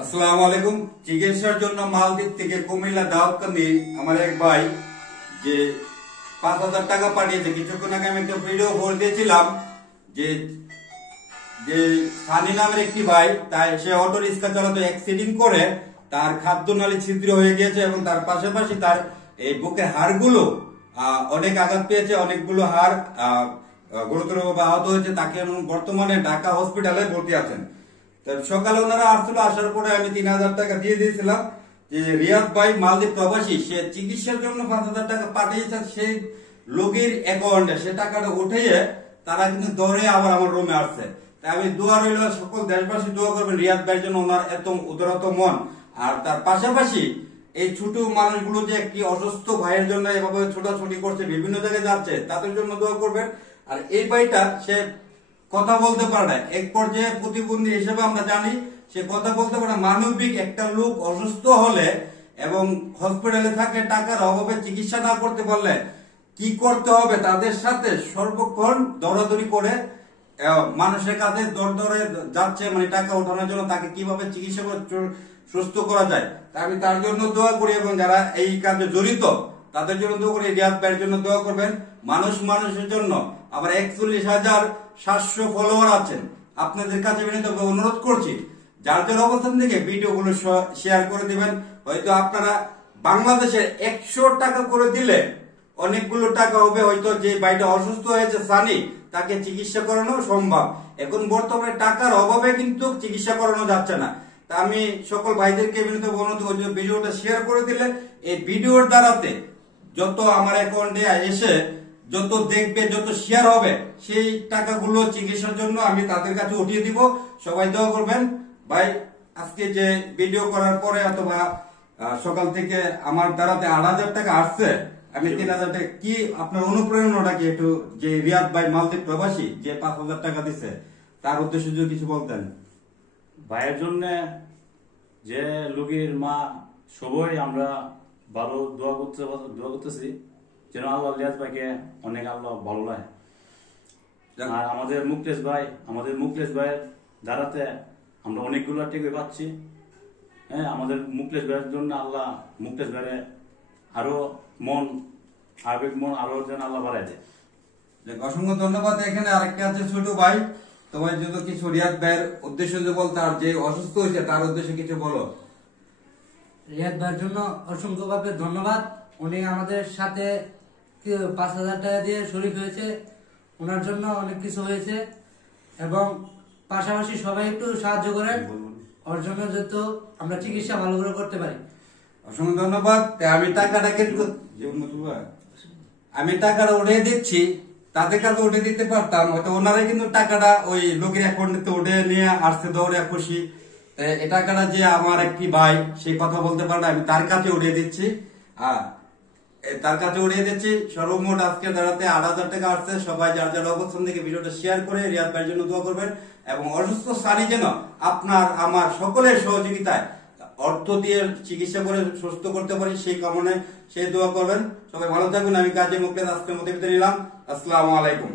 আসসালামু আলাইকুম। চিকিৎসার জন্য মালদ্বীপ থেকে কুমিল্লা দাউদকান্দি আমার এক ভাই যে ৫,০০০ টাকা পাঠিয়েছে। কিছুক্ষণ আগে আমি একটা ভিডিও ভোট দিয়েছিলাম যে যে সানি নামের একটি ভাই, তাই সে অটো রিক্সা চালাতে অ্যাক্সিডেন্ট করে তার খাদ্যনালী ছিদ্র হয়ে গিয়েছে এবং তার পাশাপাশি তার এই বুকের হাড়গুলো অনেক আঘাত পেয়েছে, অনেকগুলো হাড় গুরুতরভাবে আহত হয়েছে। তাকে বর্তমানে ঢাকা হসপিটালে ভর্তি আছেন। সকালে ওনারা আসছিল, আসার পরে আমি ৩,০০০ টাকা দিয়ে দিয়েছিলাম। যে রিয়াদ ভাই মালদ্বীপ প্রবাসী, সে চিকিৎসার জন্য ৫,০০০ টাকা পাঠিয়েছে সেই লোকের অ্যাকাউন্টে। সে টাকাটা উঠিয়ে তারা কিন্তু দৌড়ে আবার আমার রুমে আসছে। তাই আমি দোয়া রইল, সকল দেশবাসী দোয়া করবেন রিয়াদ ভাইয়ের জন্য, ওনার এত উদারত মন। আর তার পাশাপাশি এই ছোট মানুষগুলো যে একটি অসুস্থ ভাইয়ের জন্য এভাবে ছোটাছুটি করছে, বিভিন্ন জায়গায় যাচ্ছে, তাদের জন্য দোয়া করবেন। আর এই ভাইটা সে কথা বলতে পারে না, এক পর্যায়ে প্রতিবন্ধী হিসেবে আমরা জানি সে কথা বলতে পারে না। মানবিক একটা লোক অসুস্থ হলে এবং হসপিটালে থাকে, টাকার অভাবে চিকিৎসা না করতে পারলে কি করতে হবে, তাদের সাথে সর্বক্ষণ দৌড়াদৌড়ি করে মানুষের কাছে দৌড়ে যাচ্ছে, মানে টাকা ওঠানোর জন্য তাকে কিভাবে চিকিৎসা করে সুস্থ করা যায়। আমি তার জন্য দোয়া করি এবং যারা এই কাজে জড়িত তাদের জন্য দোয়া করি। রিয়াদ ভাইয়ের জন্য দোয়া করবেন। মানুষের জন্য আবার ৪১,৭০০ ফলোয়ার আছেন। আপনাদের কাছে বিনীতভাবে অনুরোধ করছি, যার যার অবস্থান থেকে ভিডিওগুলো শেয়ার করে দিবেন। হয়তো আপনারা বাংলাদেশের ১০০ টাকা করে দিলে অনেকগুলো টাকা হবে। হয়তো যে ভাইটা অসুস্থ হয়েছে সানি, তাকে চিকিৎসা করানো সম্ভব। এখন বর্তমানে টাকার অভাবে কিন্তু চিকিৎসা করানো যাচ্ছে না। তা আমি সকল ভাইদেরকে বিনীতভাবে অনুরোধ করছি, ভিডিওটা শেয়ার করে দিলে এই ভিডিওর দ্বারাতে যত আমার অ্যাকাউন্টে এসে যত দেখবে, যত শেয়ার হবে, সেই টাকাগুলো চিকিৎসার জন্য আমি তাদের কাছে উঠিয়ে দিব। সবাই দোয়া করবেন। ভাই আজকে যে ভিডিও করার পরে অথবা সকাল থেকে আমার দ্বারাতে ৮,০০০ টাকা আসছে, আমি ৩,০০০ টাকা, কি আপনার অনুপ্রেরণাটা কি একটু, যে রিয়াদ ভাই মালদ্বীপ প্রবাসী যে ৫,০০০ টাকা দিচ্ছে, তার উদ্দেশ্যে যদি কিছু বলতেন। ভাইয়ের জন্য যে লোকের মা সবাই আমরা ভালো দোয়া করতেছি যেন আল্লাহ রিয়াজ ভাইকে অনেক আল্লাহ ভালো লাগে। আর আমাদের মুকলেশ ভাইয়ের দ্বারাতে আমরা অনেকগুলো টেকে পাচ্ছি। হ্যাঁ, আমাদের মুকলেশ ভাইয়ের জন্য আল্লাহ মুকলেশ ভাইয়ের আরো আবেগ মন আরো যেন আল্লাহ বাড়াই দেয়। অসংখ্য ধন্যবাদ। এখানে আরেকটা আছে ছোট ভাই, তোমার যদি কিছু রিয়াদ ভাইয়ের উদ্দেশ্যে যে বলতে, আর যে অসুস্থ হয়েছে তার উদ্দেশ্যে কিছু বলো। রিয়াদ ভাইয়ের জন্য অসংখ্যভাবে ধন্যবাদ। উনি আমাদের সাথে ৫,০০০ টাকা দিয়ে শরীক হয়েছে, ওনার জন্য অনেক কিছু হয়েছে। এবং পাশাপাশি সবাই একটু সাহায্য করেন ওর জন্য, যেহেতু আমরা চিকিৎসা ভালো করে করতে পারি। অসংখ্য ধন্যবাদ। আমি টাকাটা উঠিয়ে দিচ্ছি, তাদের কাছে উঠে দিতে পারতাম, হয়তো ওনারাই কিন্তু টাকাটা ওই লোকের অ্যাকাউন্টে উঠে নিয়ে আসতে দৌড়ে খুশি। এই টাকাটা যে আমার একটি ভাই, সেই কথা বলতে পারে না, আমি তার কাছে উঠিয়ে দিচ্ছি। সর্বমোট আজকে দাঁড়াতে ৮,০০০ টাকা আসছে। সবাই যার যার অবস্থান থেকে ভিডিওটা শেয়ার করে রিয়াদ ভাইয়ের জন্য দোয়া করবেন এবং অসুস্থ সানি যেন আপনার আমার সকলের সহযোগিতায় অর্থ দিয়ে চিকিৎসা করে সুস্থ করতে পারি, সেই কামনায় সেই দোয়া করবেন। সবাই ভালো থাকবেন। আমি কাজী মুকলেশ আজকের মতো বিদায় নিলাম। আসসালামু আলাইকুম।